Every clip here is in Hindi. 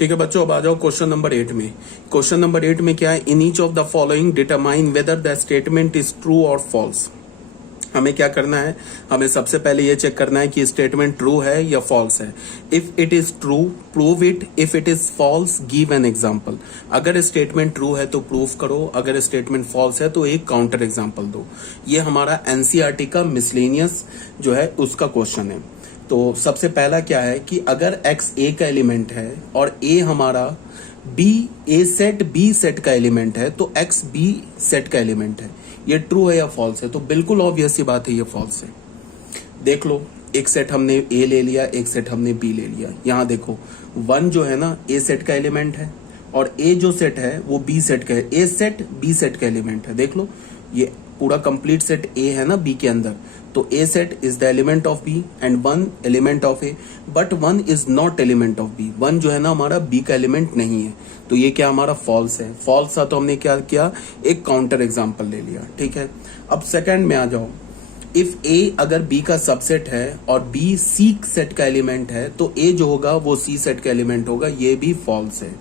ठीक है बच्चों, अब आ जाओ क्वेश्चन नंबर 8 में। क्वेश्चन नंबर 8 में क्या है, in each of the following determine whether the statement is true और फॉल्स। हमें क्या करना है, हमें सबसे पहले ये चेक करना है कि स्टेटमेंट ट्रू है या फॉल्स है। If it is true prove it, if it is false give an example. अगर स्टेटमेंट ट्रू है तो प्रूव करो, अगर स्टेटमेंट फॉल्स है तो एक काउंटर एग्जांपल दो। ये हमारा एनसीईआरटी का मिसलेनियस जो है उसका क्वेश्चन है। तो सबसे पहला क्या है कि अगर x a का एलिमेंट है और a हमारा a सेट b सेट का एलिमेंट है तो x b सेट का एलिमेंट है। ये ट्रू है या फॉल्स है? तो बिल्कुल ऑब्वियस सी बात है, ये फॉल्स है। देख लो, एक सेट हमने a ले लिया, एक सेट हमने b ले लिया। यहां देखो 1 जो है ना a सेट का एलिमेंट है और a जो सेट है वो b सेट का है। a सेट b सेट का एलिमेंट है। देख लो, ये पूरा कंप्लीट सेट a है ना b के अंदर, तो a set is the element of b and 1 element of a, but 1 is not element of b। 1 जो है ना हमारा b का एलिमेंट नहीं है, तो ये क्या हमारा फॉल्स है। फॉल्स था तो हमने क्या किया, एक काउंटर एग्जांपल ले लिया। ठीक है, अब सेकंड में आ जाओ। इफ a अगर b का सबसेट है और b c सेट का एलिमेंट है तो a जो होगा वो c सेट का एलिमेंट होगा, ये भी फॉल्स है।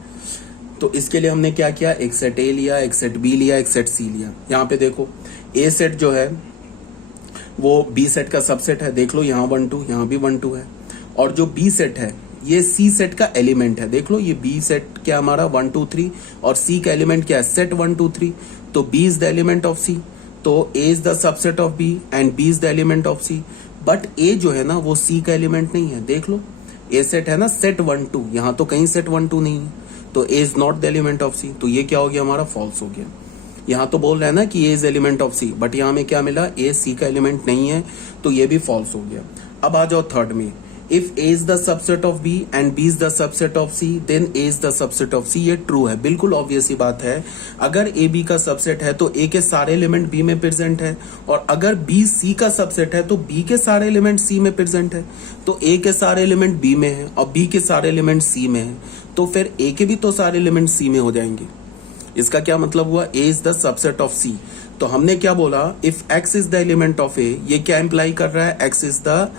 तो इसके लिए हमने क्या किया, एक सेट a लिया, एक सेट b लिया, एक सेट c लिया। यहाँ पे देखो a सेट जो है वो b सेट का सबसेट है। देख लो यहाँ 1 2, यहाँ भी 1 2 है। और जो b सेट है ये c सेट का एलिमेंट है। देख लो ये b सेट क्या हमारा 1 2 3 और c का एलिमेंट क्या है, सेट 1 2 3। तो b is the element of c, तो a is the subset of b and b is the element of c। But a जो है ना वो c का एलिमेंट नहीं है। देख लो a सेट है ना सेट 1 2, यहाँ तो कहीं सेट 1 2 नहीं है, तो a is not the element of c। तो ये क्या हो गया, हमारा फॉल्स हो गया। यहाँ तो बोल रहा है ना कि A is element of C, but यहाँ में क्या मिला, ए सी का एलिमेंट नहीं है, तो ये भी फॉल्स हो गया। अब आ जाओ थर्ड में। If A is the subset of B and B is the subset of C then A is the subset of C. ये ट्रू है, बिल्कुल ऑब्वियस ही बात है। अगर ए बी का सबसेट है तो ए के सारे एलिमेंट बी में प्रेजेंट है, और अगर बी सी का सबसेट है तो बी के सारे एलिमेंट सी में प्रेजेंट है। तो ए के सारे एलिमेंट बी में है और बी के सारे एलिमेंट सी में है, तो फिर ए के भी तो सारे एलिमेंट सी में हो जाएंगे। इसका क्या मतलब हुआ, a is the subset of c। तो हमने क्या बोला, if x is the element of a, ये क्या इंप्लाई कर रहा है, x इज द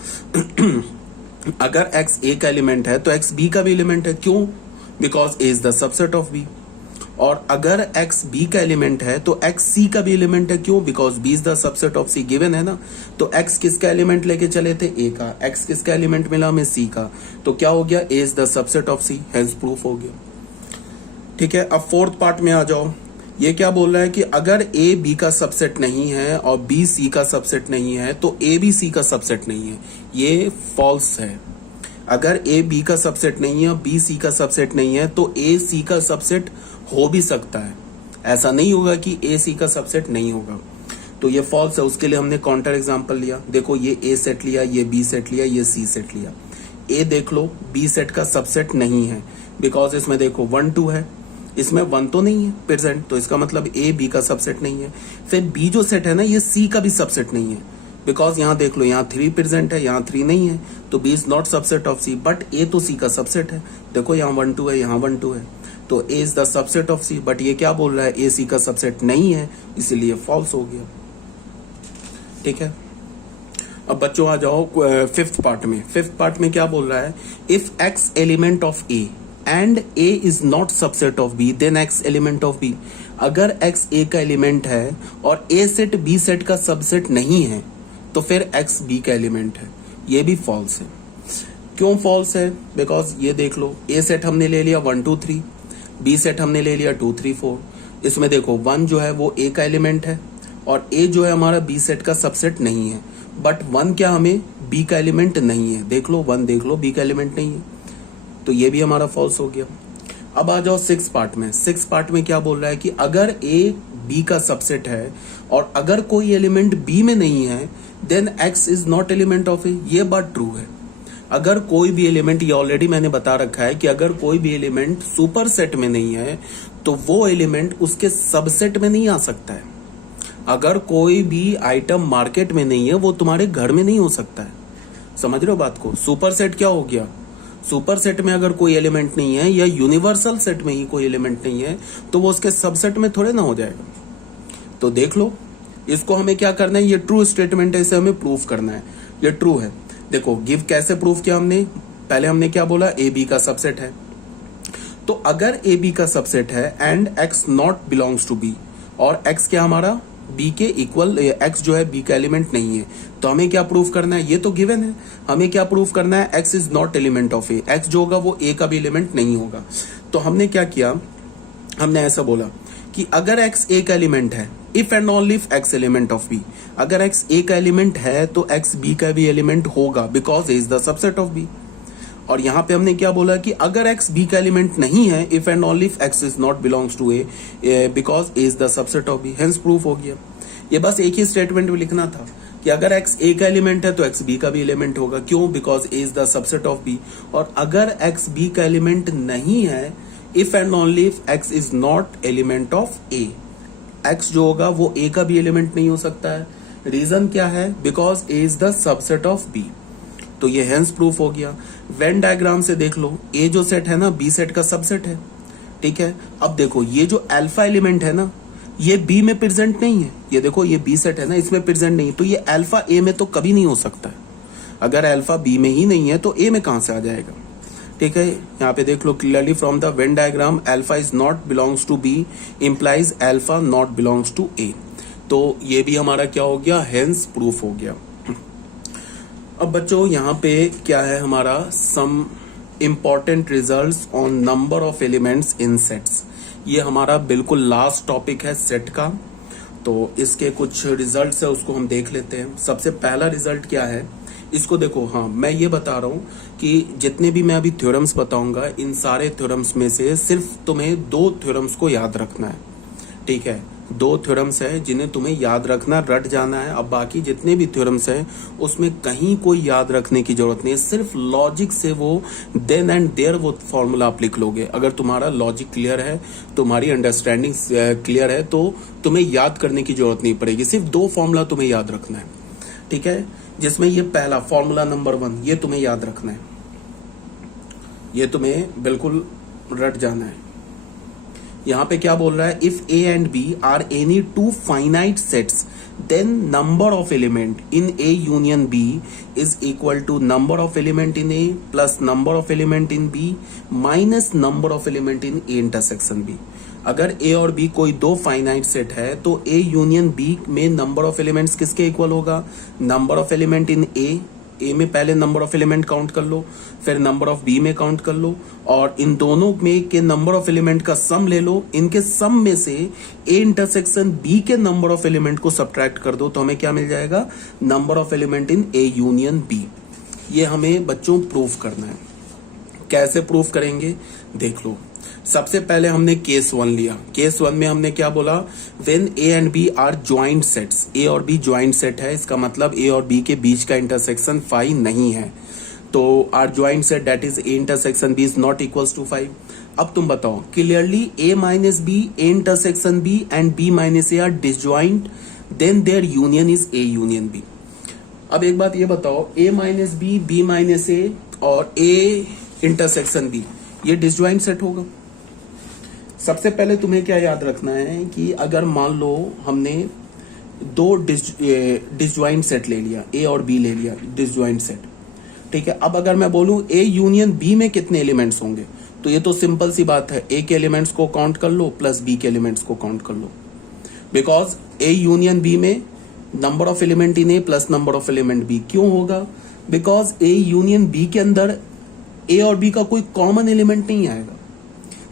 अगर x a का एलिमेंट है तो x b का भी एलिमेंट है। क्यों? Because a is the subset of b। और अगर x b का एलिमेंट है तो x c का भी एलिमेंट है। क्यों? Because b is the subset of c, given है ना। तो x किसका एलिमेंट लेके चले थे, a का, x किसका एलिमेंट मिला हमें, c का। तो क्या हो गया, a is the subset of c, hence proof हो गया। ठीक है, अब फोर्थ पार्ट में आ जाओ। ये क्या बोल रहा है कि अगर a b का सबसेट नहीं है और b c का सबसेट नहीं है तो a भी c का सबसेट नहीं है। ये फॉल्स है। अगर a b का सबसेट नहीं है और b c का सबसेट नहीं है तो a c का सबसेट हो भी सकता है। ऐसा नहीं होगा कि a c का सबसेट नहीं होगा, तो ये फॉल्स है। उसके लिए हमने काउंटर एग्जांपल लिया। देखो ये a सेट लिया, ये b सेट लिया, ये c सेट लिया। a देख लो b सेट का सबसेट नहीं है, बिकॉज इसमें देखो 1 2 है, इसमें 1 तो नहीं है प्रेजेंट, तो इसका मतलब a b का सबसेट नहीं है। फिर b जो सेट है ना ये c का भी सबसेट नहीं है, बिकॉज यहाँ देख लो यहाँ 3 प्रेजेंट है, यहाँ 3 नहीं है, तो b is not subset of c, but a तो c का सबसेट है। देखो यहाँ 1 2 है, यहाँ 1 2 है, तो a is the subset of c, but ये क्या बोल रहा है, a c का सबसेट नहीं है, इसीलिए फॉल्स हो गया। ठीक है, अब बच्चों आ जाओ फिफ्थ पार्ट में। फिफ्थ पार्ट में क्या बोल रहा है, if x element of a and a is not subset of b then x element of b। अगर x a का एलिमेंट है और a सेट b सेट का सबसेट नहीं है तो फिर x b का एलिमेंट है। ये भी फॉल्स है। क्यों फॉल्स है? बिकॉज ये देख लो a सेट हमने ले लिया 1 2 3, b सेट हमने ले लिया 2 3 4। इसमें देखो 1 जो है वो a का एलिमेंट है और a जो है हमारा b सेट का सबसेट नहीं है, बट 1 क्या हमें b का एलिमेंट नहीं है। देख लो 1 देख लो b का एलिमेंट नहीं है, तो ये भी हमारा फॉल्स हो गया। अब आ जाओ सिक्स पार्ट में। सिक्स पार्ट में क्या बोल रहा है कि अगर a b का सबसेट है और अगर कोई एलिमेंट b में नहीं है then x is not element of a। ये बात ट्रू है। अगर कोई भी एलिमेंट, ये ऑलरेडी मैंने बता रखा है कि अगर कोई भी एलिमेंट सुपर सेट में नहीं है तो वो एलिमेंट उसके सबसेट में नहीं आ सकता है। अगर कोई भी आइटम मार्केट में नहीं है वो तुम्हारे घर में नहीं हो सकता है। समझ रहे हो बात को? सुपर सेट क्या हो गया, सुपर सेट में अगर कोई एलिमेंट नहीं है या यूनिवर्सल सेट में ही कोई एलिमेंट नहीं है तो वो उसके सबसेट में थोड़े ना हो जाएगा। तो देख लो, इसको हमें क्या करना है, ये ट्रू स्टेटमेंट है, इसे हमें प्रूफ करना है। ये ट्रू है। देखो गिव कैसे प्रूफ किया हमने, पहले हमने क्या बोला, ए बी का सबसेट है, तो अगर ए बी का सबसेट है and X not belongs to B, और एक्स क्या हमारा बी के इक्वल, एक्स जो है बी का एलिमेंट नहीं है, तो हमें क्या प्रूव करना है? ये तो गिवन है, हमें क्या प्रूव करना है? X is not element of A, X जो होगा वो ए का भी एलिमेंट नहीं होगा। तो हमने क्या किया, हमने ऐसा बोला कि अगर एक्स ए का एलिमेंट है, if and only if X element of B, अगर एक्स ए का एलिमेंट है तो एक्स बी का भी एलिमेंट होगा, because A is the subset of B. और यहां पे हमने क्या बोला कि अगर एक्स बी का एलिमेंट नहीं है, if and only if X is not belongs to A, because A is the subset of B, hence proof हो गया। ये बस एक ही स्टेटमेंट में लिखना था कि अगर एक्स ए का एलिमेंट है तो एक्स बी का भी एलिमेंट होगा, क्यों? Because A is the subset of B. और अगर एक्स बी का एलिमेंट नहीं है, if and only if X is not element of A, X जो होगा वो ए का भी एलिमेंट नहीं हो सकता है। रीजन क्या है? Because A is the subset of B. तो ये हेंस प्रूफ हो गया। वेन डायग्राम से देख लो, ए जो सेट है ना बी सेट का सबसेट है, ठीक है। अब देखो ये जो अल्फा एलिमेंट है ना, ये बी में प्रेजेंट नहीं है, ये देखो ये बी सेट है ना, इसमें प्रेजेंट नहीं, तो ये अल्फा ए में तो कभी नहीं हो सकता है। अगर अल्फा बी में ही नहीं है तो ए में कहां से आ जाएगा? ठीक है, यहाँ पे देख लो clearly from the Venn diagram, alpha is not belongs to B implies alpha not belongs to A. तो ये भी हमारा क्या हो गया? हेंस प्रूफ हो गया। अब बच्चों यहाँ पे क्या है हमारा, some important results on number of elements in sets. ये हमारा बिल्कुल लास्ट टॉपिक है सेट का, तो इसके कुछ रिजल्ट्स है उसको हम देख लेते हैं। सबसे पहला रिजल्ट क्या है, इसको देखो। हाँ, मैं ये बता रहा हूँ कि जितने भी मैं अभी थ्योरम्स बताऊंगा, इन सारे थ्योरम्स में से सिर्फ तुम्हें 2 थ्योरम्स को याद रखना है, ठीक है। 2 थ्योरम्स है जिन्हें तुम्हें याद रखना, रट जाना है। अब बाकी जितने भी थ्योरम्स हैं उसमें कहीं कोई याद रखने की जरूरत नहीं है, सिर्फ लॉजिक से वो देन एंड देयर वो फॉर्मूला आप लिख लोगे। अगर तुम्हारा लॉजिक क्लियर है, तुम्हारी अंडरस्टैंडिंग क्लियर है, तो तुम्हें याद करने की जरूरत नहीं पड़ेगी। सिर्फ 2 फॉर्मूला तुम्हें याद रखना है, ठीक है। जिसमें ये पहला फॉर्मूला नंबर 1, ये तुम्हें याद रखना है, ये तुम्हें बिल्कुल रट जाना है। यहां पे क्या बोल रहा है, if A and B are any 2 finite sets then number of element in A union B is equal to number of element in A plus number of element in B minus number of element in A intersection B. अगर ए और बी कोई 2 फाइनाइट सेट है तो ए यूनियन बी में नंबर ऑफ एलिमेंट्स किसके इक्वल होगा? नंबर ऑफ एलिमेंट इन ए में पहले नंबर ऑफ एलिमेंट काउंट कर लो, फिर नंबर ऑफ बी में काउंट कर लो, और इन दोनों में के नंबर ऑफ एलिमेंट का सम ले लो। इनके सम में से ए इंटरसेक्शन बी के नंबर ऑफ एलिमेंट को सब्ट्रैक्ट कर दो, तो हमें क्या मिल जाएगा? Number of element in A union B. ये हमें बच्चों प्रूफ करना है। कैसे प्रूफ करेंगे देख लो। सबसे पहले हमने केस 1 लिया। केस 1 में हमने क्या बोला? When A and B are joint sets, A और बी ज्वाइंट सेट है, इसका मतलब ए और बी के बीच का इंटरसेक्शन 5 नहीं है। तो are joint set that is A intersection B is not equals to 5। अब तुम बताओ clearly A minus B, A intersection B and B minus A are disjoint, then their union is A union B. अब एक बात ये बताओ, A minus B, B minus A और ए इंटरसेक्शन बी, ये डिसज्वाइंट सेट होगा। सबसे पहले तुम्हें क्या याद रखना है कि अगर मान लो हमने 2 डिसज्वाइंट सेट ले लिया, ए और बी ले लिया डिसज्वाइंट सेट, ठीक है। अब अगर मैं बोलूं ए यूनियन बी में कितने एलिमेंट्स होंगे, तो ये तो सिंपल सी बात है, ए के एलिमेंट्स को काउंट कर लो प्लस बी के एलिमेंट्स को काउंट कर लो। बिकॉज ए यूनियन बी में number of element in A plus number of element B. क्यों होगा? बिकॉज ए यूनियन बी के अंदर ए और बी का कोई कॉमन एलिमेंट नहीं आएगा।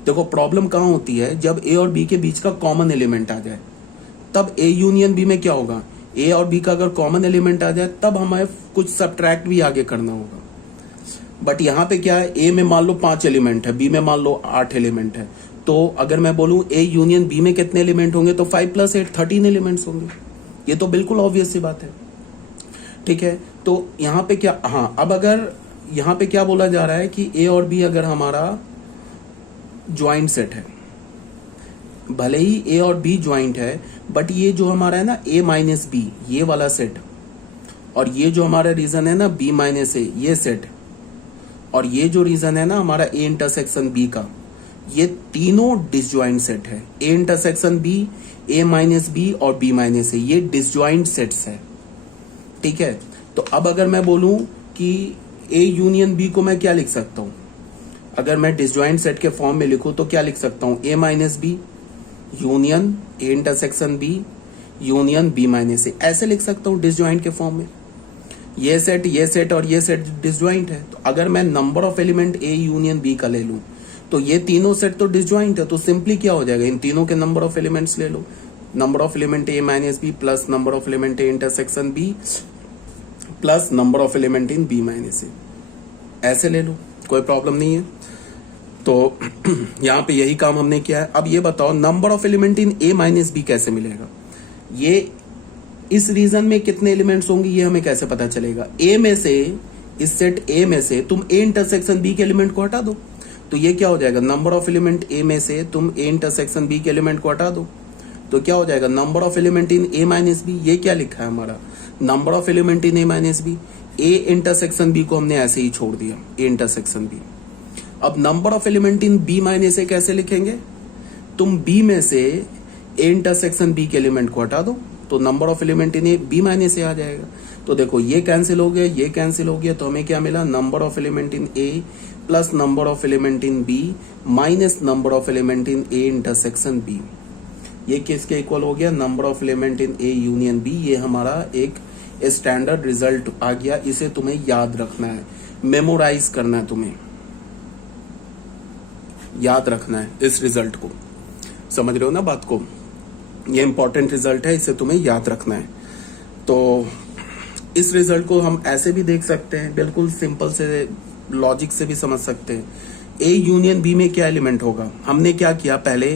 देखो प्रॉब्लम कहां होती है, जब ए और बी के बीच का कॉमन एलिमेंट आ जाए, तब ए यूनियन बी में क्या होगा? ए और बी का अगर कॉमन एलिमेंट आ जाए तब हमें कुछ सब्ट्रैक्ट भी आगे करना होगा। बट यहां पे क्या है, ए में मान लो 5 एलिमेंट है, बी में मान लो 8 एलिमेंट है, तो अगर मैं बोलूं ए यूनियन बी में कितने एलिमेंट होंगे, तो 5 + 8 13 एलिमेंट्स होंगे। ये तो बिल्कुल ऑब्वियस सी बात है, ठीक है। तो यहां पे क्या, हाँ, अब अगर यहां पे क्या बोला जा रहा है कि ए और बी अगर हमारा ज्वाइंट सेट है, भले ही ए और बी ज्वाइंट है, बट ये जो हमारा है ना ए माइनस बी, ये वाला सेट, और ये जो हमारा रीजन है ना बी माइनस ए, ये सेट, और ये जो रीजन है ना हमारा ए इंटरसेक्शन बी का, ये तीनों डिसज्वाइंट सेट है। A intersection B, A minus B और बी माइनस ए, ये डिसज्वाइंट सेट्स है, ठीक है। तो अब अगर मैं बोलूं कि ए यूनियन बी को मैं क्या लिख सकता हूं, अगर मैं डिसजॉइंट सेट के फॉर्म में लिखूं तो क्या लिख सकता हूं, A minus B union A intersection B union B minus A, ऐसे लिख सकता हूं डिसजॉइंट के फॉर्म में। ये सेट और ये सेट डिसजॉइंट है, तो अगर मैं number of element A union B का ले लूं तो ये तीनों सेट तो डिसजॉइंट है, तो सिंपली क्या हो जाएगा, इन तीनों के नंबर ऑफ एलिमेंट्स ले लो, number of element A minus B plus number of element A intersection B plus number of element in B minus A, ऐसे ले लो, कोई प्रॉब्लम नहीं है। तो यहाँ पे यही काम हमने किया है। अब ये बताओ number of element in A minus B कैसे मिलेगा, ये इस रीजन में कितने एलिमेंट्स होंगे ये हमें कैसे पता चलेगा। ए में से, इस सेट ए में से तुम ए इंटरसेक्शन बी के एलिमेंट को हटा दो, तो ये क्या हो जाएगा, नंबर ऑफ एलिमेंट ए में से तुम ए इंटरसेक्शन बी के एलिमेंट को हटा दो, तो क्या हो जाएगा, number of element in A minus B. ये क्या लिखा है हमारा, number of element in A minus B. A intersection B को हमने ऐसे ही छोड़ दिया, ए इंटरसेक्शन बी। अब number of element in B minus A कैसे लिखेंगे, तुम बी में से ए इंटरसेक्शन बी के एलिमेंट को हटा दो, तो number of element in A B minus A आ जाएगा। तो देखो ये कैंसिल हो गया, ये कैंसिल हो गया, तो हमें क्या मिला, number of element in A plus number of element in B minus number of element in A intersection B. ये किसके इक्वल हो गया, number of element in A union B. ये हमारा एक स्टैंडर्ड रिजल्ट आ गया, इसे तुम्हें याद रखना है, मेमोराइज करना है, तुम्हें याद रखना है इस रिजल्ट को, समझ रहे हो ना बात को, ये इंपॉर्टेंट रिजल्ट है, इसे तुम्हें याद रखना है। तो इस रिजल्ट को हम ऐसे भी देख सकते हैं, बिल्कुल सिंपल से लॉजिक से भी समझ सकते हैं। ए यूनियन बी में क्या एलिमेंट होगा, हमने क्या किया, पहले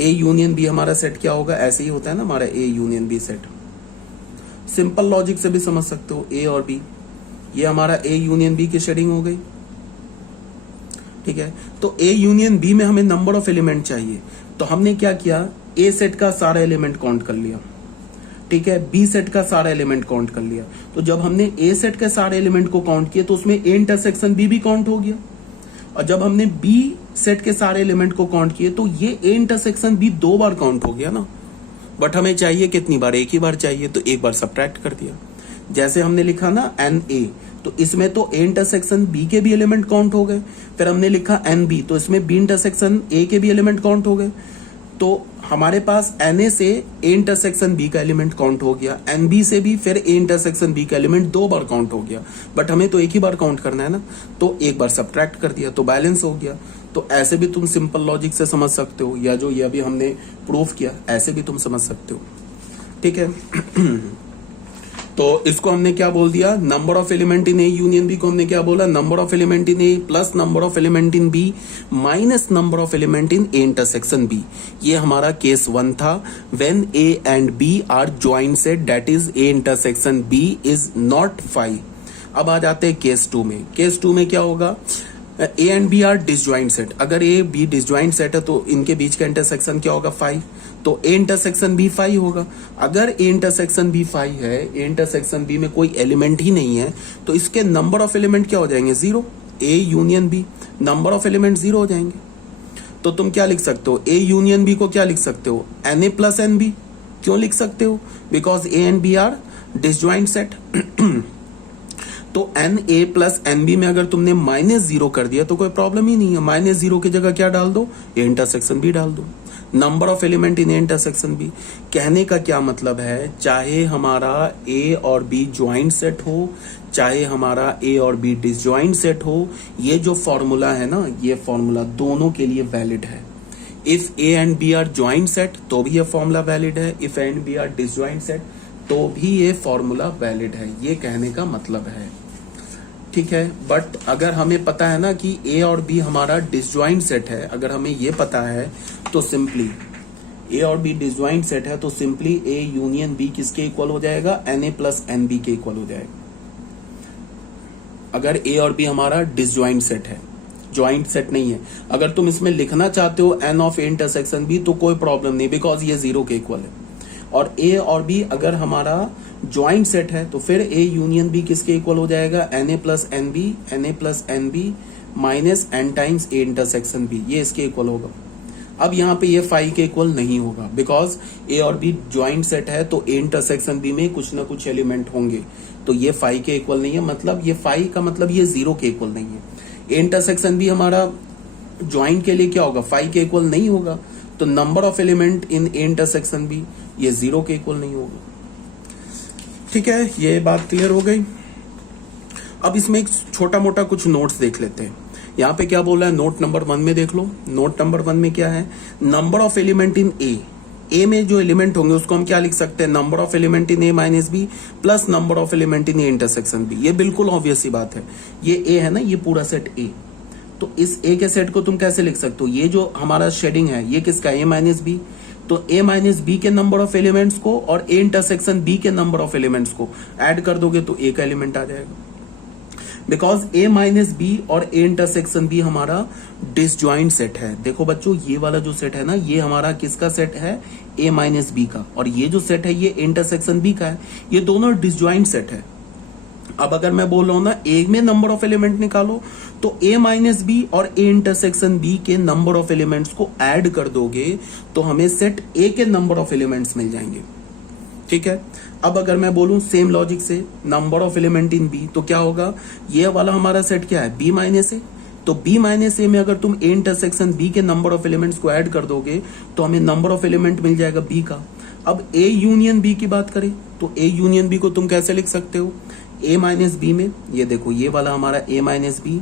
ए यूनियन बी हमारा सेट क्या होगा, ऐसे ही होता है ना हमारा A union B set, simple logic से भी समझ सकते हो। ए और बी, ये हमारा ए यूनियन बी की शेडिंग हो गई, ठीक है। तो ए यूनियन बी में हमें नंबर ऑफ एलिमेंट चाहिए, तो हमने क्या किया, ए सेट का सारा एलिमेंट काउंट कर लिया, ठीक है, बी सेट का सारा एलिमेंट काउंट कर लिया। तो जब हमने ए सेट के सारे एलिमेंट को काउंट किया तो उसमें ए इंटरसेक्शन बी भी काउंट हो गया, और जब हमने बी सेट के सारे एलिमेंट को काउंट किए तो ये ए इंटरसेक्शन बी 2 बार काउंट हो गया ना, बट हमें चाहिए कितनी बार, एक ही बार चाहिए, तो एक बार सब्ट्रैक्ट कर दिया। जैसे हमने लिखा ना एन ए, तो इसमें तो ए इंटरसेक्शन बी के भी एलिमेंट काउंट हो गए, फिर हमने लिखा एन बी, तो इसमें बी इंटरसेक्शन ए के भी एलिमेंट काउंट हो गए, तो हमारे पास एन ए से ए इंटरसेक्शन बी का एलिमेंट काउंट हो गया, एन बी से भी फिर ए इंटरसेक्शन बी का एलिमेंट 2 बार काउंट हो गया, बट हमें तो एक ही बार काउंट करना है ना, तो एक बार सब्ट्रैक्ट कर दिया तो बैलेंस हो गया। तो ऐसे भी तुम सिंपल लॉजिक से समझ सकते हो, या जो ये अभी हमने प्रूफ किया ऐसे भी तुम समझ सकते हो, ठीक है। तो इसको हमने क्या बोल दिया, number of element in A union B को हमने क्या बोला, number of element in A plus number of element in B minus number of element in A intersection B. ये हमारा केस 1 था, when A and B are joint set, that is A intersection B is not 5। अब आ जाते हैं केस 2 में। केस 2 में क्या होगा, A and B are disjoint set, अगर ए बी डिसज्वाइंट सेट है तो इनके बीच का इंटरसेक्शन क्या होगा, 5, तो ए इंटरसेक्शन बी 5 होगा। अगर ए इंटरसेक्शन बी 5 है, ए इंटरसेक्शन बी में कोई एलिमेंट ही नहीं है, तो इसके नंबर ऑफ एलिमेंट क्या हो जाएंगे, 0। A union B, number of element 0 हो जाएंगे। तो तुम क्या लिख सकते हो, ए यूनियन बी को क्या लिख सकते हो, N A plus N B. क्यों लिख सकते हो, because A and B are disjoint set. तो N A plus N B में अगर तुमने -0 कर दिया तो कोई प्रॉब्लम ही नहीं है, -0 की जगह क्या डाल दो, ए इंटरसेक्शन बी डाल दो। Number of element in A intersection B, कहने का क्या मतलब है, चाहे हमारा ए और बी ज्वाइंट सेट हो, चाहे हमारा ए और बी डिसज्वाइंट सेट हो, ये जो फॉर्मूला है ना, ये फॉर्मूला दोनों के लिए वैलिड है। If A and B are joint set तो भी ये फॉर्मूला वैलिड है, if A and B are disjoint set तो भी ये फॉर्मूला वैलिड है, ये कहने का मतलब है, ठीक है। बट अगर हमें पता है ना कि ए और बी हमारा डिसज्वाइंट सेट है, अगर हमें ये पता है तो सिंपली ए और बी डिसज्वाइंट सेट है तो सिंपली ए यूनियन बी किसके इक्वल हो जाएगा, n A plus N B के इक्वल हो जाएगा। अगर ए और बी हमारा डिसज्वाइंट सेट है, ज्वाइंट सेट नहीं है। अगर तुम इसमें लिखना चाहते हो n of A intersection B तो कोई प्रॉब्लम नहीं, बिकॉज ये 0 के इक्वल है। और ए और बी अगर हमारा ज्वाइंट सेट है तो फिर ए यूनियन बी किसके इक्वल हो जाएगा, n A plus N B, n A plus N B minus n times A intersection B, ये इसके इक्वल होगा। अब यहाँ पे ये 5 के इक्वल नहीं होगा, बिकॉज ए और बी ज्वाइंट सेट है तो ए इंटरसेक्शन बी में कुछ ना कुछ एलिमेंट होंगे, तो ये 5 के इक्वल नहीं है। मतलब ये 5 का मतलब ये 0 के इक्वल नहीं है। इंटरसेक्शन बी हमारा ज्वाइंट के लिए क्या होगा, 5 के इक्वल नहीं होगा, तो number of element in A intersection B ये 0 के इक्वल नहीं होगा। ठीक है, ये बात क्लियर हो गई। अब इसमें एक छोटा मोटा कुछ नोट्स देख लेते हैं। यहाँ पे क्या बोला है, नोट नंबर 1 में देख लो। नोट नंबर 1 में क्या है, नंबर ऑफ एलिमेंट इन ए में जो एलिमेंट होंगे उसको हम क्या लिख सकते हैं, number of element in A minus B plus number of element in A intersection B. ये बिल्कुल ऑब्वियस सी बात है, ये ए है ना, ये पूरा सेट ए, तो इस ए के सेट को तुम कैसे लिख सकते हो, ये जो हमारा शेडिंग है ये किसका, ए माइनस बी, तो ए माइनस बी के नंबर ऑफ एलिमेंट्स को और ए इंटरसेक्शन बी के नंबर ऑफ एलिमेंट्स को ऐड कर दोगे तो ए का एलिमेंट आ जाएगा। बिकॉज ए माइनस बी और ए इंटरसेक्शन बी हमारा डिसजॉइंट सेट है। देखो बच्चों, ये वाला जो सेट है ना, ये हमारा किसका सेट है, ए माइनस बी का, और ये जो सेट है ये इंटरसेक्शन बी का है। ये दोनों डिसजॉइंट सेट है। अब अगर मैं बोल रहा हूं ना ए में नंबर ऑफ एलिमेंट निकालो, तो ए माइनस बी और ए इंटरसेक्शन बी के नंबर ऑफ एलिमेंट्स को ऐड कर दोगे तो हमें सेट ए के नंबर ऑफ एलिमेंट्स मिल जाएंगे। ठीक है, अब अगर मैं बोलूं सेम लॉजिक से number of element in B, तो क्या होगा, ये वाला हमारा सेट क्या है, बी माइनस ए, तो बी माइनस ए में अगर तुम ए इंटरसेक्शन बी के नंबर ऑफ एलिमेंट्स को ऐड कर दोगे तो हमें नंबर ऑफ एलिमेंट मिल जाएगा बी का। अब ए यूनियन बी की बात करें तो ए यूनियन बी को तुम कैसे लिख सकते हो, ए माइनस बी में ये देखो, ये वाला हमारा A minus B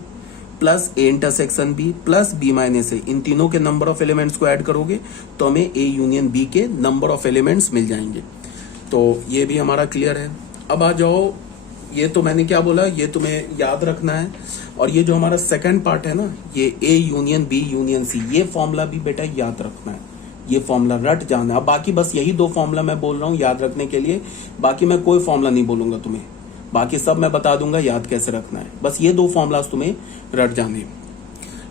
plus A intersection B plus B minus A, इन तीनों के नंबर ऑफ एलिमेंट्स को ऐड करोगे तो हमें ए यूनियन बी के नंबर ऑफ एलिमेंट्स मिल जाएंगे। तो ये भी हमारा क्लियर है। अब आ जाओ, ये तो मैंने क्या बोला, ये तुम्हें याद रखना है। और ये जो हमारा सेकंड पार्ट है ना, ये A union B union C, ये फॉर्मूला भी बेटा याद रखना है, ये फॉर्मूला रट जाना। अब बाकी बस यही 2 फॉर्मूला मैं बोल रहा हूँ याद रखने के लिए, बाकी मैं कोई फॉर्मूला नहीं बोलूंगा तुम्हें, बाकी सब मैं बता दूंगा याद कैसे रखना है। बस ये 2 फॉर्मूलाज तुम्हें रट जाने।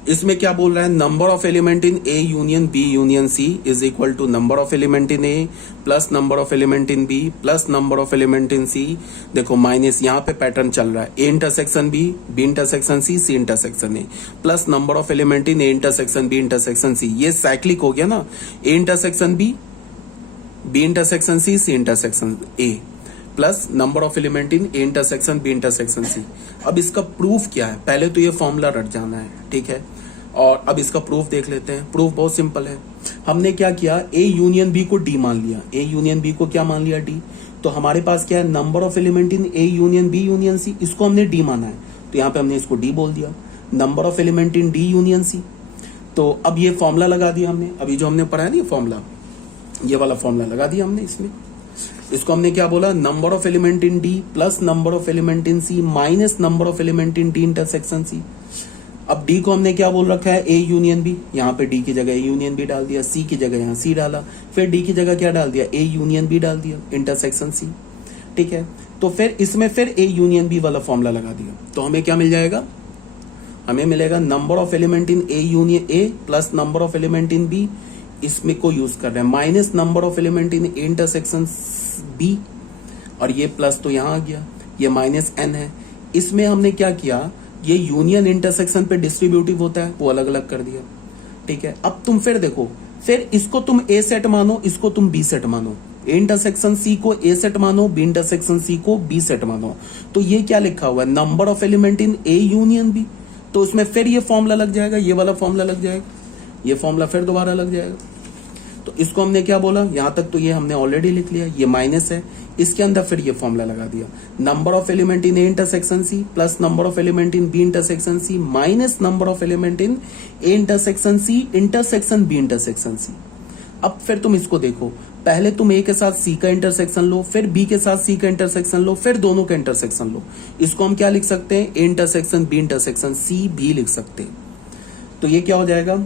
इसमें क्या बोल रहा है, number of element in A union B union C is equal to number of element in A plus number of element in B plus number of element in C. देखो माइनस यहाँ पे पैटर्न चल रहा है, A intersection B, B intersection C, C intersection A, plus number of element in A intersection B intersection C. ये साइक्लिक हो गया ना, A intersection B, B intersection C, C intersection A, plus number of element in A intersection B intersection C. अब इसका प्रूफ क्या है, पहले तो ये फॉर्मूला रट जाना है, ठीक है। और अब इसका प्रूफ देख लेते हैं। प्रूफ बहुत सिंपल है, हमने क्या किया, ए यूनियन बी को डी मान लिया, ए यूनियन बी को क्या मान लिया, डी। तो हमारे पास क्या है, number of element in A union B union C, इसको हमने डी माना है, तो यहाँ पे हमने इसको डी बोल दिया। Number of element in D union C, तो अब ये फॉर्मूला लगा दिया हमने, अभी जो हमने पढ़ा है ना फॉर्मूला, ये वाला फॉर्मूला लगा दिया हमने इसमें। इसको हमने क्या बोला, number of element in D plus number of element in C minus number of element in D intersection C. अब डी को हमने क्या बोल रखा है, ए यूनियन बी, यहाँ पे डी की जगह ए यूनियन बी डाल दिया, सी की जगह यहाँ सी डाला, फिर डी की जगह क्या डाल दिया, ए यूनियन बी डाल दिया, इंटरसेक्शन सी। ठीक है, तो फिर इसमें फिर ए यूनियन बी वाला फॉर्मूला लगा दिया, तो हमें क्या मिल जाएगा, हमें मिलेगा number of element in A union A plus number of element in B, इसमें को यूज कर रहे हैं, minus number of element in A intersection B, और ये प्लस तो यहाँ आ गया, ये माइनस एन है। इसमें हमने क्या किया, ये यूनियन इंटरसेक्शन पे डिस्ट्रीब्यूटिव होता है, वो अलग अलग कर दिया। ठीक है, अब तुम फिर देखो, फिर इसको तुम ए सेट मानो, इसको तुम बी सेट मानो, ए इंटरसेक्शन सी को ए सेट मानो, बी इंटरसेक्शन सी को बी सेट मानो, तो ये क्या लिखा हुआ है, number of element in A union B, तो उसमें फिर ये फॉर्मूला लग जाएगा, ये वाला फॉर्मूला लग जाएगा, ये फॉर्मूला फिर दोबारा लग जाएगा। तो इसको हमने क्या बोला, यहां तक तो ये हमने ऑलरेडी लिख लिया, ये माइनस है, इसके अंदर फिर ये फॉर्मूला लगा दिया, number of element in A intersection C plus number of element in B intersection C minus number of element in A intersection C intersection B intersection C. अब फिर तुम इसको देखो, पहले तुम ए के साथ सी का इंटरसेक्शन लो, फिर बी के साथ सी का इंटरसेक्शन लो, फिर दोनों का इंटरसेक्शन लो। इसको हम क्या लिख सकते हैं, A intersection B intersection C भी लिख सकते हैं। तो ये क्या हो जाएगा,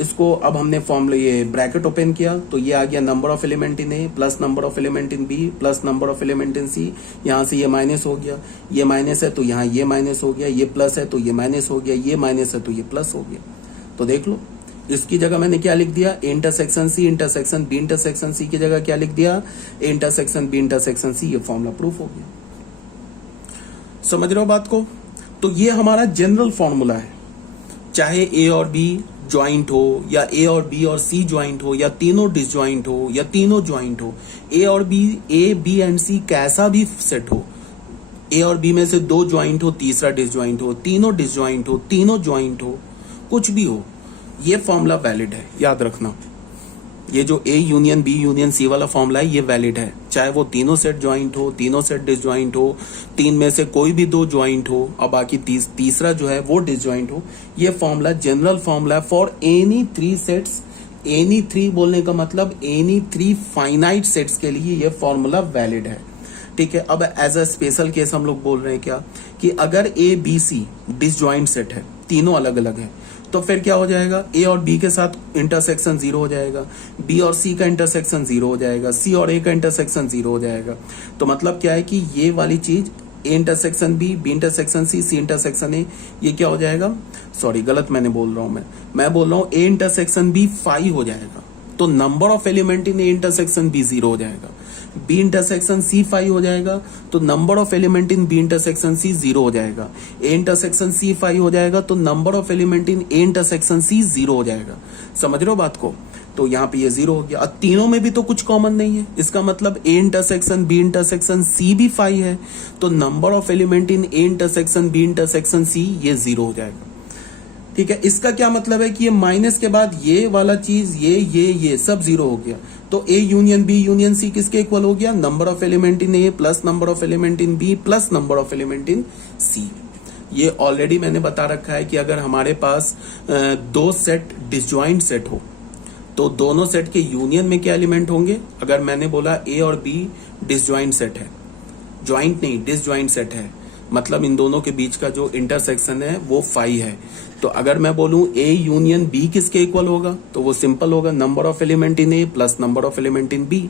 इसको अब हमने फॉर्मूला ये ब्रैकेट ओपन किया, तो ये आ गया number of element in A plus number of element in B plus number of element in C. यहाँ से ये माइनस हो गया, ये माइनस है तो यहाँ ये माइनस हो गया, ये प्लस है तो ये माइनस हो गया, ये माइनस है तो ये प्लस हो गया। तो देख लो, इसकी जगह मैंने क्या लिख दिया, A intersection C intersection B intersection C की जगह क्या लिख दिया, A intersection B intersection C. ये फॉर्मूला प्रूफ हो गया। समझ रहे हो बात को। तो ये हमारा जनरल फॉर्मूला है, चाहे ए और बी ज्वाइंट हो या ए और बी और सी ज्वाइंट हो या तीनों डिसज्वाइंट हो या तीनों ज्वाइंट हो, ए और बी, ए बी एंड सी कैसा भी सेट हो, ए और बी में से दो ज्वाइंट हो, तीसरा डिसज्वाइंट हो, तीनों डिसज्वाइंट हो, तीनों ज्वाइंट हो, कुछ भी हो, ये फॉर्मूला वैलिड है, याद रखना। ये जो A union B union C वाला फॉर्मूला है ये वैलिड है, चाहे वो तीनों सेट ज्वाइंट हो, तीनों सेट डिसज्वाइंट हो, तीन में से कोई भी दो ज्वाइंट हो और बाकी तीसरा जो है वो डिसज्वाइंट हो। ये फॉर्मूला जनरल फॉर्मूला है for any three sets. Any three बोलने का मतलब एनी थ्री फाइनाइट सेट्स के लिए ये फॉर्मूला वैलिड है, ठीक है। अब एज अ स्पेशल केस हम लोग बोल रहे हैं क्या कि अगर A B C disjoint set है, तीनों अलग अलग है, तो फिर क्या हो जाएगा, ए और बी के साथ इंटरसेक्शन 0 हो जाएगा, बी और सी का इंटरसेक्शन 0 हो जाएगा, सी और ए का इंटरसेक्शन 0 हो जाएगा। तो मतलब क्या है कि ये वाली चीज A intersection B, B intersection C, C intersection A, ये क्या हो जाएगा, सॉरी गलत मैंने बोल रहा हूं, मैं बोल रहा हूं ए इंटरसेक्शन बी 5 हो जाएगा, तो number of element in A intersection B 0 हो जाएगा। बी इंटरसेक्शन सी 5 हो जाएगा तो number of element in B intersection C 0 हो जाएगा। ए इंटरसेक्शन सी 5 हो जाएगा तो number of element in A intersection C 0 हो जाएगा। समझ रहे हो बात को? तो यहाँ पे ये 0 हो गया। अब तीनों में भी तो कुछ कॉमन नहीं है, इसका मतलब A intersection B intersection C भी 5 है, तो number of element in A intersection B intersection C ये 0 हो जाएगा, ठीक है। इसका क्या मतलब है कि ये माइनस के बाद ये वाला चीज ये सब 0 हो गया, तो A union B union C किसके इक्वल हो गया, number of element in A plus number of element in B plus number of element in C. ये ऑलरेडी मैंने बता रखा है कि अगर हमारे पास दो सेट डिसज्वाइंट सेट हो तो दोनों सेट के यूनियन में क्या एलिमेंट होंगे। अगर मैंने बोला ए और बी डिसज्वाइंट सेट है, ज्वाइंट नहीं डिसज्वाइंट सेट है, मतलब इन दोनों के बीच का जो इंटरसेक्शन है वो 5 है, तो अगर मैं बोलूं ए यूनियन बी किसके इक्वल होगा तो वो सिंपल होगा number of element in A plus number of element in B.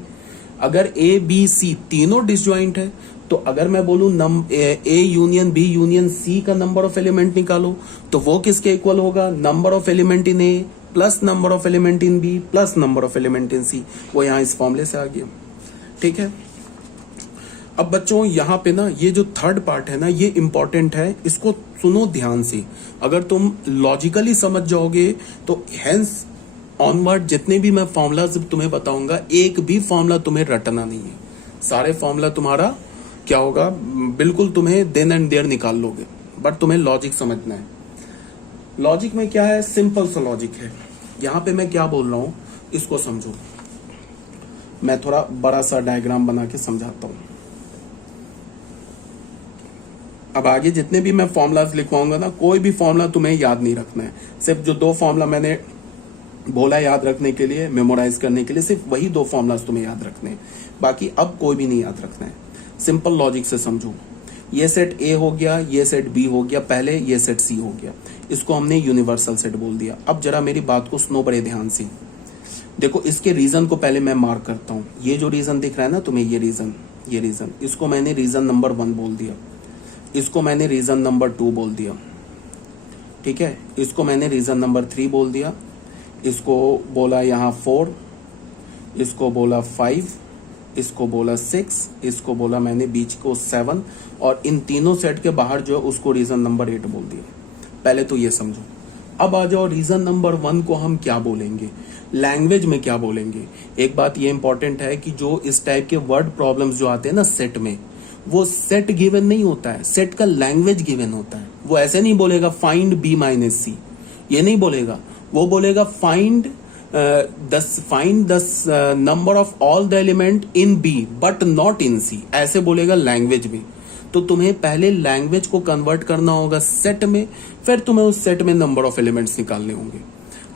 अगर ए बी सी तीनों डिसज्वाइंट है तो अगर मैं बोलूं A union B union C का नंबर ऑफ एलिमेंट निकालो तो वो किसके इक्वल होगा, number of element in A plus number of element in B plus number of element in C. वो यहाँ इस फॉर्मूले से आ गया, ठीक है। अब बच्चों यहाँ पे ना ये जो थर्ड पार्ट है ना ये इंपॉर्टेंट है, इसको सुनो ध्यान से। अगर तुम लॉजिकली समझ जाओगे तो हेंस ऑनवर्ड जितने भी मैं फॉर्मूलाज तुम्हें बताऊंगा एक भी फॉर्मूला तुम्हें रटना नहीं है, सारे फॉर्मूला तुम्हारा क्या होगा बिल्कुल तुम्हें देन एंड देयर निकाल लोगे, बट तुम्हें लॉजिक समझना है। लॉजिक में क्या है, सिंपल सा लॉजिक है। यहाँ पे मैं क्या बोल रहा हूं इसको समझो, मैं थोड़ा बड़ा सा डायग्राम बना के समझाता हूं। अब आगे जितने भी मैं फॉर्मुलाज लिखवाऊंगा ना, कोई भी फॉर्मूला तुम्हें याद नहीं रखना है, सिर्फ जो दो फॉर्मूला मैंने बोला याद रखने के लिए, मेमोराइज करने के लिए, सिर्फ वही दो फॉर्मूलाज तुम्हें याद रखने हैं, बाकी अब कोई भी नहीं याद रखना है। सिंपल लॉजिक से समझो, ये सेट ए हो गया, ये सेट बी हो गया, पहले ये सेट सी हो गया, इसको हमने यूनिवर्सल सेट बोल दिया। अब जरा मेरी बात को सुनो बड़े ध्यान से, देखो इसके रीजन को पहले मैं मार्क करता हूं। ये जो रीजन दिख रहा है ना तुम्हें, ये रीजन इसको मैंने रीजन नंबर 1 बोल दिया, इसको मैंने रीजन नंबर 2 बोल दिया, ठीक है। इसको मैंने रीजन नंबर 3 बोल दिया, इसको बोला यहाँ 4, इसको बोला 5, इसको बोला 6, इसको बोला मैंने बीच को 7, और इन तीनों सेट के बाहर जो है उसको रीजन नंबर 8 बोल दिया। पहले तो ये समझो। अब आ जाओ रीजन नंबर 1 को हम क्या बोलेंगे, लैंग्वेज में क्या बोलेंगे। एक बात ये इंपॉर्टेंट है कि जो इस टाइप के वर्ड प्रॉब्लम्स जो आते हैं ना सेट में, वो सेट गिवन नहीं होता है, सेट का लैंग्वेज गिवन होता है। वो ऐसे नहीं बोलेगा फाइंड बी माइनस सी, ये नहीं बोलेगा, वो बोलेगा find the number of all the element in B but not in C, ऐसे बोलेगा लैंग्वेज में। तो तुम्हें पहले लैंग्वेज को कन्वर्ट करना होगा सेट में, फिर तुम्हें उस सेट में नंबर ऑफ एलिमेंट्स निकालने होंगे।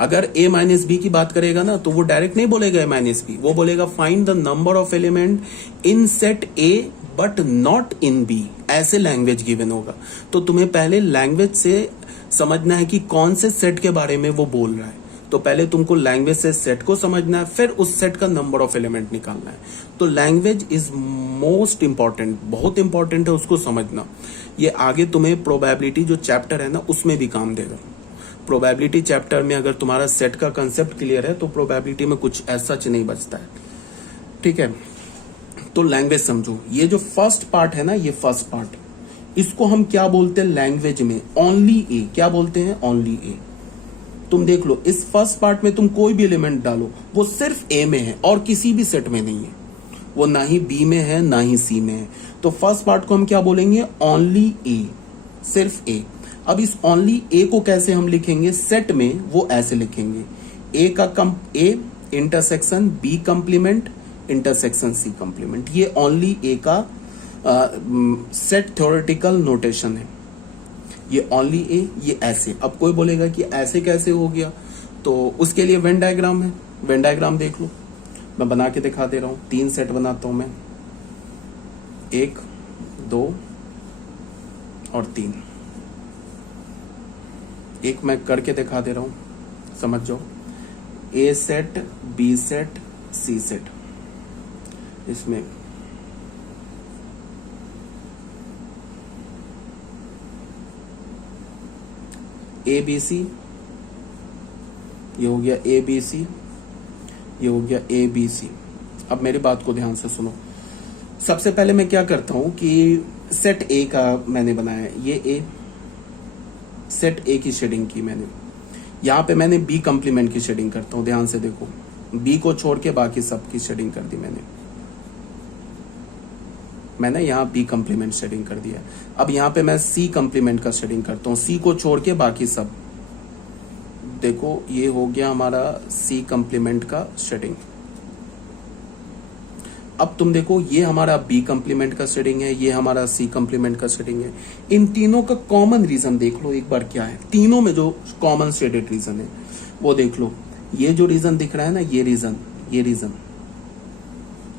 अगर a माइनस बी की बात करेगा ना तो वो डायरेक्ट नहीं बोलेगा a माइनस बी, वो बोलेगा find the number of element in set a but not in b, ऐसे लैंग्वेज गिवन होगा। तो तुम्हें पहले लैंग्वेज से समझना है कि कौन से सेट के बारे में वो बोल रहा है। तो पहले तुमको लैंग्वेज से सेट को समझना है, फिर उस सेट का नंबर ऑफ एलिमेंट निकालना है। तो लैंग्वेज इज मोस्ट इंपॉर्टेंट, बहुत इंपॉर्टेंट है उसको समझना। ये आगे तुम्हें प्रोबेबिलिटी जो चैप्टर है ना उसमें भी काम देगा। प्रोबेबिलिटी चैप्टर में अगर तुम्हारा सेट का कंसेप्ट क्लियर है तो प्रोबेबिलिटी में कुछ ऐसा नहीं बचता है, ठीक है। तो लैंग्वेज समझो, ये जो फर्स्ट पार्ट है ना, ये फर्स्ट पार्ट, इसको हम क्या बोलते हैं लैंग्वेज में, ओनली ए। क्या बोलते हैं, ओनली ए। तुम देख लो इस फर्स्ट पार्ट में तुम कोई भी एलिमेंट डालो वो सिर्फ ए में है और किसी भी सेट में नहीं है। वो ना ही बी में है ना ही सी में है। तो फर्स्ट पार्ट को हम क्या बोलेंगे, ओनली ए, सिर्फ ए। अब इस ओनली ए को कैसे हम लिखेंगे सेट में, वो ऐसे लिखेंगे A intersection B complement intersection C complement. ये ओनली ए का सेट थ्योरेटिकल नोटेशन है, ये ओनली ए, ये ऐसे। अब कोई बोलेगा कि ऐसे कैसे हो गया, तो उसके लिए वेन डायग्राम है, वेन डायग्राम देख लो, मैं बना के दिखा दे रहा हूं। 3 सेट बनाता हूं मैं, 1 2 और 3। एक मैं करके दिखा दे रहा हूं, समझ जाओ। ए सेट, बी सेट, सी सेट, इसमें ए बी सी, ये हो गया ए बी सी, ये हो गया ए बी सी। अब मेरी बात को ध्यान से सुनो। सबसे पहले मैं क्या करता हूं कि सेट ए का मैंने बनाया, ये ए, सेट ए की शेडिंग की मैंने। यहां पे मैंने बी कंप्लीमेंट की शेडिंग करता हूं, ध्यान से देखो, बी को छोड़ के बाकी सब की शेडिंग कर दी मैंने यहां बी कंप्लीमेंट शेडिंग कर दिया। अब यहां पे मैं सी कंप्लीमेंट का शेडिंग करता हूं, सी को छोड़ के बाकी सब। देखो ये हो गया हमारा सी कंप्लीमेंट का शेडिंग। अब तुम देखो ये हमारा बी कंप्लीमेंट का शेडिंग है, ये हमारा सी कंप्लीमेंट का शेडिंग है। इन तीनों का कॉमन रीजन देख लो एक बार क्या है, तीनों में जो कॉमन शेडेड रीजन है वो देख लो। ये जो रीजन दिख रहा है ना, ये रीजन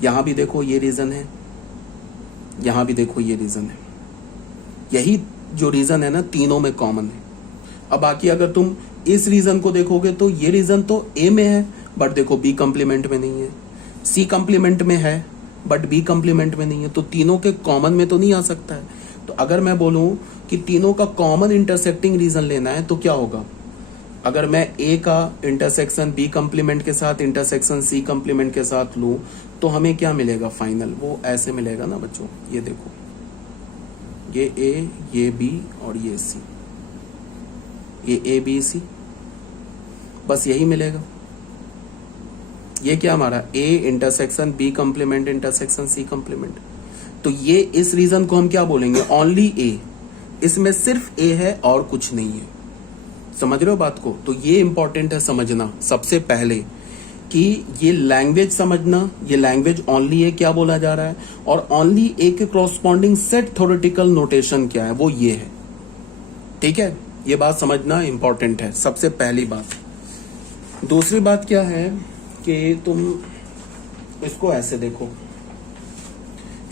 यहां भी देखो ये रीजन है, यहां भी देखो ये रीजन है। यही जो रीजन है ना तीनों में कॉमन है। अब बाकी अगर तुम इस रीजन को देखोगे तो ये रीजन तो ए में है, बट देखो बी कंप्लीमेंट में नहीं है, सी कंप्लीमेंट में है बट बी कंप्लीमेंट में नहीं है, तो तीनों के कॉमन में तो नहीं आ सकता है। तो अगर मैं बोलूं कि तीनों का कॉमन इंटरसेक्टिंग रीजन लेना है तो क्या होगा, अगर मैं ए का इंटरसेक्शन बी कंप्लीमेंट के साथ इंटरसेक्शन सी कंप्लीमेंट के साथ लूं तो हमें क्या मिलेगा फाइनल, वो ऐसे मिलेगा ना बच्चों। ये देखो, ये ए, ये बी और ये सी, ये ए बी सी, बस यही मिलेगा। ये क्या हमारा A intersection B complement intersection C complement. तो ये इस रीजन को हम क्या बोलेंगे, ओनली ए। इसमें सिर्फ ए है और कुछ नहीं है। समझ रहे हो बात को। तो ये इंपॉर्टेंट है समझना सबसे पहले कि ये लैंग्वेज समझना, ये लैंग्वेज ओनली ए क्या बोला जा रहा है और ओनली ए के कॉरस्पॉन्डिंग सेट थ्योरेटिकल नोटेशन क्या है, वो ये है। ठीक है, ये बात समझना इंपॉर्टेंट है सबसे पहली बात। दूसरी बात क्या है कि तुम इसको ऐसे देखो,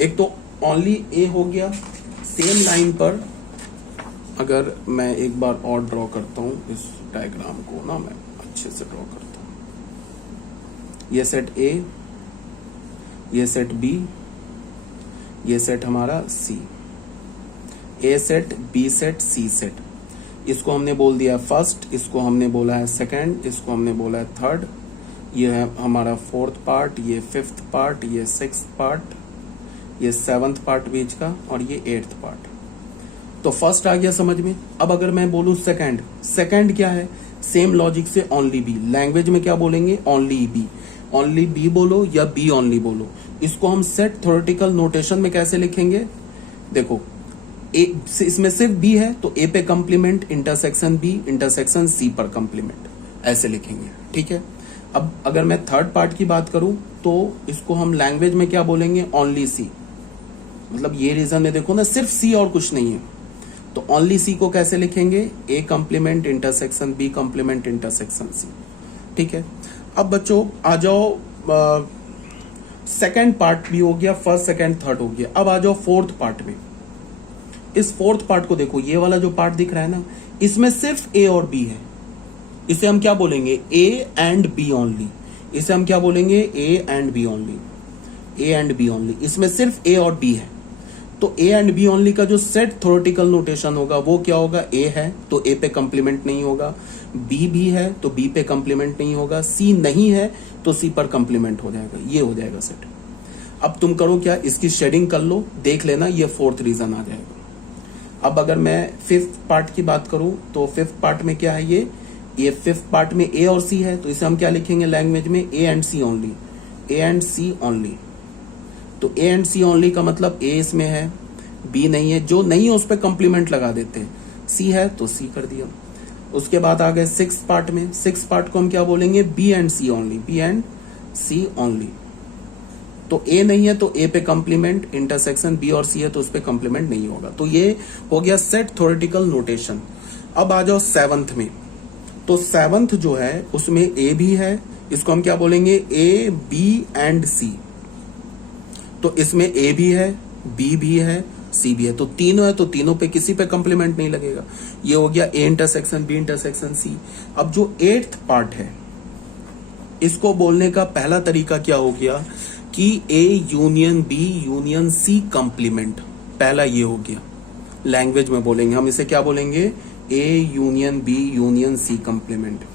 एक तो ओनली ए हो गया। सेम लाइन पर अगर मैं एक बार और ड्रॉ करता हूं इस डायग्राम को ना, मैं अच्छे से ड्रॉ करता हूं। ये सेट ए, ये सेट बी, ये सेट हमारा सी, ए सेट बी सेट सी सेट। इसको हमने बोल दिया फर्स्ट, इसको हमने बोला है सेकंड, इसको हमने बोला है थर्ड, ये है हमारा फोर्थ पार्ट, ये फिफ्थ पार्ट, ये सिक्स्थ पार्ट, ये सेवंथ पार्ट बीच का, और ये एट्थ पार्ट। तो फर्स्ट आ गया समझ में। अब अगर मैं बोलूं सेकंड, सेकंड क्या है, सेम लॉजिक से ओनली बी। लैंग्वेज में क्या बोलेंगे, ओनली बी। ओनली बी बोलो या बी ओनली बोलो, इसको हम सेट थ्योरेटिकल नोटेशन में कैसे लिखेंगे, देखो ए, इसमें सिर्फ बी है तो ए पे complement intersection B intersection C पर कंप्लीमेंट, ऐसे लिखेंगे। ठीक है। अब अगर मैं थर्ड पार्ट की बात करूं तो इसको हम लैंग्वेज में क्या बोलेंगे, ओनली सी। मतलब ये रीजन में देखो ना, सिर्फ सी और कुछ नहीं है, तो ओनली सी को कैसे लिखेंगे, A complement intersection B complement intersection C. ठीक है। अब बच्चों आ जाओ, सेकंड पार्ट भी हो गया, फर्स्ट सेकंड थर्ड हो गया। अब आ जाओ फोर्थ पार्ट में। इस फोर्थ पार्ट को देखो, ये वाला जो पार्ट दिख रहा है ना, इसमें सिर्फ ए और बी है। इसे हम क्या बोलेंगे, ए एंड बी ओनली। इसे हम क्या बोलेंगे, A and B only, A and B only. इसमें सिर्फ ए और बी है, तो ए एंड बी ओनली का जो सेट थ्योरेटिकल नोटेशन होगा वो क्या होगा, ए है तो ए पे कंप्लीमेंट नहीं होगा, बी भी है तो बी पे कंप्लीमेंट नहीं होगा, सी नहीं है तो सी पर कंप्लीमेंट हो जाएगा। ये हो जाएगा सेट। अब तुम करो क्या, इसकी शेडिंग कर लो, देख लेना ये फोर्थ रीजन आ जाएगा। अब अगर मैं फिफ्थ पार्ट की बात करूं तो फिफ्थ पार्ट में क्या है, ये फिफ्थ पार्ट में ए और सी है, तो इसे हम क्या लिखेंगे लैंग्वेज में, A and C only, A and C only. तो ए एंड सी ओनली का मतलब ए इसमें है, बी नहीं है, जो नहीं है उस पर कंप्लीमेंट लगा देते हैं, सी है तो सी कर दिया। उसके बाद आ गए सिक्स पार्ट में, सिक्स पार्ट को हम क्या बोलेंगे, B and C only, B and C only. तो ए नहीं है तो ए पे कंप्लीमेंट, इंटरसेक्शन बी और सी है तो उस पे कंप्लीमेंट नहीं होगा। तो ये हो गया सेट थ्योरेटिकल नोटेशन। अब आ जाओ सेवंथ में, तो सेवंथ जो है उसमें ए भी है, इसको हम क्या बोलेंगे, ए बी एंड सी। तो इसमें ए भी है, बी भी है, सी भी है, तो तीनों है तो तीनों पे किसी पे कंप्लीमेंट नहीं लगेगा। ये हो गया A intersection B intersection C. अब जो एट्थ पार्ट है इसको बोलने का पहला तरीका क्या हो गया कि A union B union C complement, पहला ये हो गया। लैंग्वेज में बोलेंगे हम इसे क्या बोलेंगे, A union B union C complement.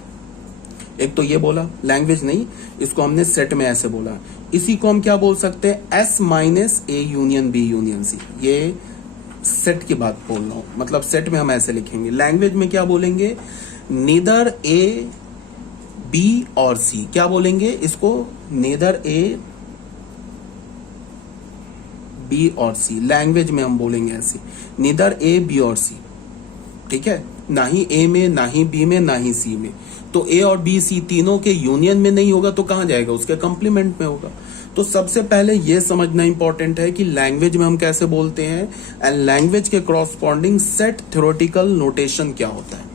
एक तो ये बोला, लैंग्वेज नहीं, इसको हमने सेट में ऐसे बोला। इसी को हम क्या बोल सकते हैं, S minus A union B union C. ये सेट की बात बोल रहा हूं, मतलब सेट में हम ऐसे लिखेंगे। लैंग्वेज में क्या बोलेंगे, नीदर ए बी और सी, क्या बोलेंगे इसको, नीदर ए बी और सी। लैंग्वेज में हम बोलेंगे ऐसे, नीदर ए बी और सी, ठीक है, ना ही ए में, ना ही बी में, ना ही सी में। तो ए और बी सी तीनों के यूनियन में नहीं होगा तो कहां जाएगा, उसके कंप्लीमेंट में होगा। तो सबसे पहले यह समझना इंपॉर्टेंट है कि लैंग्वेज में हम कैसे बोलते हैं एंड लैंग्वेज के क्रॉसपॉन्डिंग सेट थ्योरेटिकल नोटेशन क्या होता है।